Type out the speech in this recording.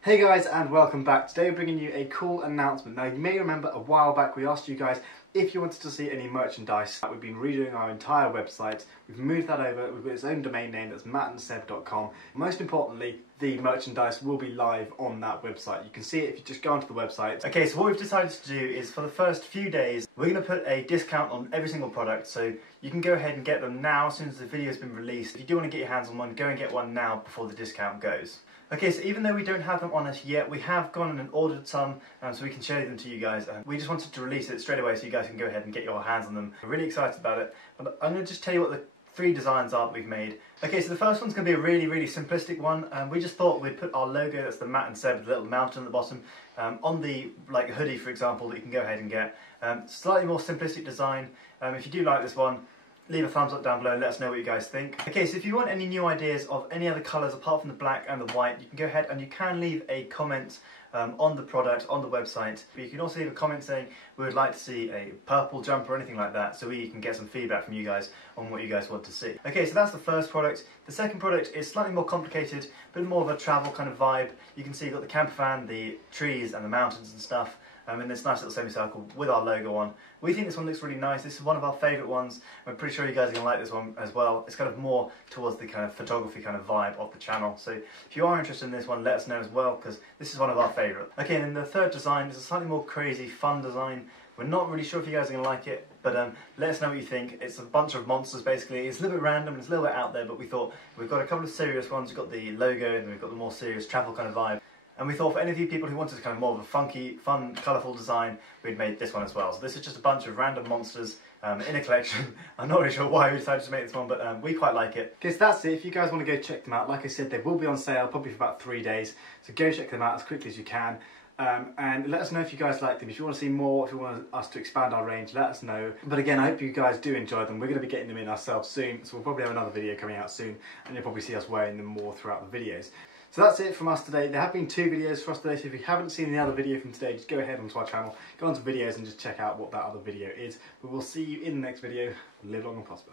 Hey guys, and welcome back. Today we're bringing you a cool announcement. Now you may remember a while back we asked you guys if you wanted to see any merchandise. We've been redoing our entire website. We've moved that over. We've got its own domain name, that's mattandseb.com. Most importantly, the merchandise will be live on that website. You can see it if you just go onto the website. Okay, so what we've decided to do is for the first few days, we're going to put a discount on every single product. So you can go ahead and get them now as soon as the video has been released. If you do want to get your hands on one, go and get one now before the discount goes. Okay, so even though we don't have them on us yet, we have gone and ordered some so we can show them to you guys. We just wanted to release it straight away so you guys can go ahead and get your hands on them. We're really excited about it. But I'm going to just tell you what the three designs are that we've made. Okay, so the first one's going to be a really simplistic one. We just thought we'd put our logo, that's the Matt and Seb, the little mountain at the bottom, on the hoodie, for example, that you can go ahead and get. Slightly more simplistic design. If you do like this one, leave a thumbs up down below and let us know what you guys think. Okay, so if you want any new ideas of any other colours apart from the black and the white, you can go ahead and you can leave a comment on the product, on the website. But you can also leave a comment saying we would like to see a purple jumper or anything like that, so we can get some feedback from you guys on what you guys want to see. Okay, so that's the first product. The second product is slightly more complicated, but more of a travel kind of vibe. You can see you've got the camper van, the trees and the mountains and stuff. In this nice little semicircle with our logo on. We think this one looks really nice. This is one of our favourite ones. We're pretty sure you guys are going to like this one as well. It's kind of more towards the kind of photography kind of vibe of the channel. So if you are interested in this one, let us know as well, because this is one of our favourite. Okay, and then the third design is a slightly more crazy, fun design. We're not really sure if you guys are going to like it, but let us know what you think. It's a bunch of monsters basically. It's a little bit random, it's a little bit out there, but we thought we've got a couple of serious ones. We've got the logo and we've got the more serious travel kind of vibe. And we thought for any of you people who wanted kind of more of a funky, fun, colourful design, we'd made this one as well. So this is just a bunch of random monsters in a collection. I'm not really sure why we decided to make this one, but we quite like it. Okay, so that's it. If you guys want to go check them out, like I said, they will be on sale probably for about 3 days. So go check them out as quickly as you can. And let us know if you guys like them. If you want to see more, if you want us to expand our range, let us know. But again, I hope you guys do enjoy them. We're going to be getting them in ourselves soon, so we'll probably have another video coming out soon, and you'll probably see us wearing them more throughout the videos. So that's it from us today. There have been 2 videos for us today, so if you haven't seen the other video from today, just go ahead onto our channel, go onto videos and just check out what that other video is. But we'll see you in the next video. Live long and prosper.